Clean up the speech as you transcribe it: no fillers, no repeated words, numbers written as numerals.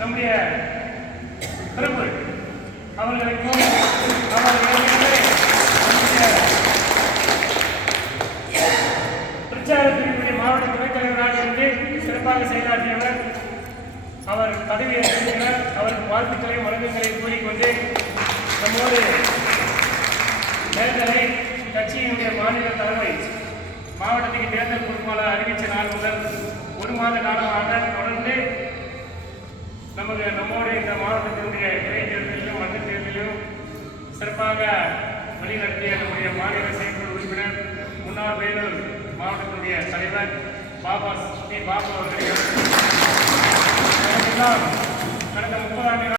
நம்முடைய பிரபு அவர்களுக்கும் பிரச்சாரத்தினுடைய மாவட்ட துணைத் தலைவராக இருந்து சிறப்பாக செயலாற்றியவர். அவர் பதவியேற்கிறார். அவருக்கு வாழ்த்துக்களையும் வணக்கங்களையும் கூறிக்கொண்டு நம்மோடு தேர்தலை கட்சியினுடைய மாநில தலைமை மாவட்டத்துக்கு தேர்தல் பொறுப்பாளர் அறிவித்த நாள் முதல் 1 மாத காலமாக தொடர்ந்து நம்மோடு இந்த மாவட்டத்தினுடைய இறை தேர்தலிலும் மன்ற தேர்தலிலும் சிறப்பாக வழிநடத்திய நம்முடைய மாநில செயற்குழு உறுப்பினர் முன்னாள் வேலூர் மாவட்டத்தினுடைய தலைவர் பாபா அவர்கள் கடந்த 30 ஆண்டுகள்